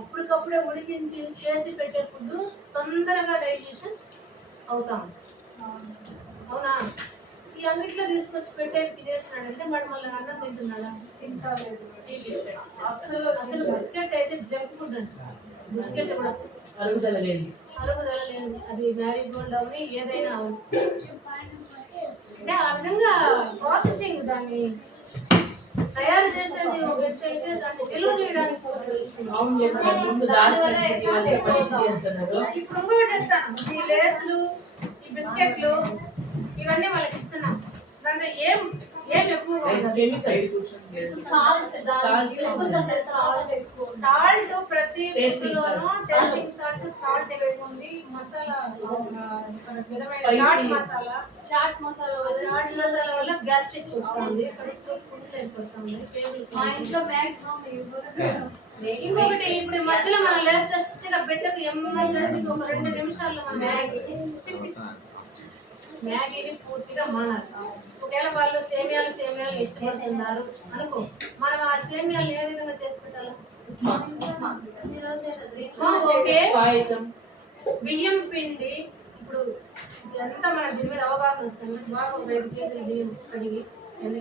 అప్పటికప్పుడే ఉడికించి చేసి పెట్టే ఫుడ్ తొందరగా డైజెషన్ అవుతాం. అవునా? ఈ అంగిట్లో తీసుకొచ్చి పెట్టే తినేసినాడంటే వాడు మళ్ళీ అన్నం తింటున్నాడా? అసలు బిస్కెట్ అయితే జంక్ ఫుడ్ అంటారు. బిస్కెట్ కూడా అరుగుదల లేదు. అది మ్యారీగోల్డ్ అవని ఏదైనా అవని అంటే ఆ విధంగా ప్రాసెసింగ్ దాన్ని తయారు చేసేది ఒక వ్యక్తి అయితే దాన్ని నిల్వ చేయడానికి ఇప్పుడు ఇంకోటి చెప్తాను. ఈ లేసులు, ఈ బిస్కెట్లు ఇవన్నీ వాళ్ళకి ఇస్తున్నాం. దాంట్లో ఏం ఎక్కువగా సాల్ట్ ప్రతి ఫుడ్లోనూ టేస్టింగ్ సాల్ట్ ఎక్కువ ఉంది. మసాలా విధమైన చాట్ మసాలా వల్ల గ్యాస్ట్రిక్ వస్తుంది, ఫుడ్ ఏర్పడుతుంది. మా ఇంట్లో మ్యాక్సిమం ఇంకొకటి ఇప్పుడు మధ్యలో మనం లేటెస్ట్ గా బిడ్డకు ఎమర్జెన్సీకి ఒక 2 నిమిషాల్లో మన మ్యాగీని పూర్తిగా మానాలి. ఒకవేళ వాళ్ళు సేమియాలు ఇష్టపడుతున్నారు అనుకో, మనం ఆ సేమియాలు ఏ విధంగా చేసి పెట్టాలి? ఓకే, పాయసం, బియ్యం పిండి. ఇప్పుడు ఇదంతా మన దీని మీద అవగాహన వస్తుంది. బాగా ఒక 5 కేజీల బియ్యం కడిగి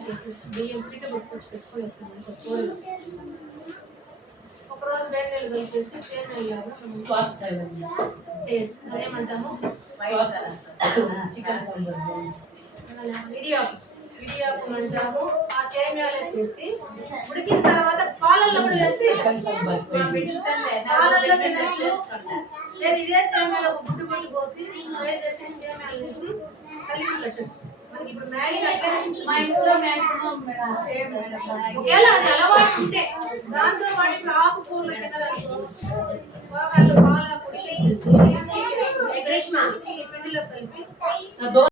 చేసేసి బియ్యం పిండి పట్టుకొచ్చి పెట్టుకునేస్తాం. స్టోరేజ్ ఒకరోజు వేడి నీళ్ళు కలిపేసి సేమియాలు చేయొచ్చు. అదేమంటాము చికెన్ ఇడియాపు అంటాము. ఆ సేమియాలే చేసి ఉడికిన తర్వాత పాలల్లో కూడా వేస్తే పాలల్లో తినచ్చు. లేదు ఇదే సేమియాలో ఒక గుడ్డు పట్టు పోసి ఫ్రై చేసి సేమియాలు వేసి కలిపి పెట్టచ్చు. మనకి ఇప్పుడు మ్యాగీ మా ఇంట్లో ఒకవేళ అది అలవాటు ఉంటే దాంతో పాటు ఆకుకూరలు తినడానికి పాలు ఉడికించేసి పిండిలో కలిపి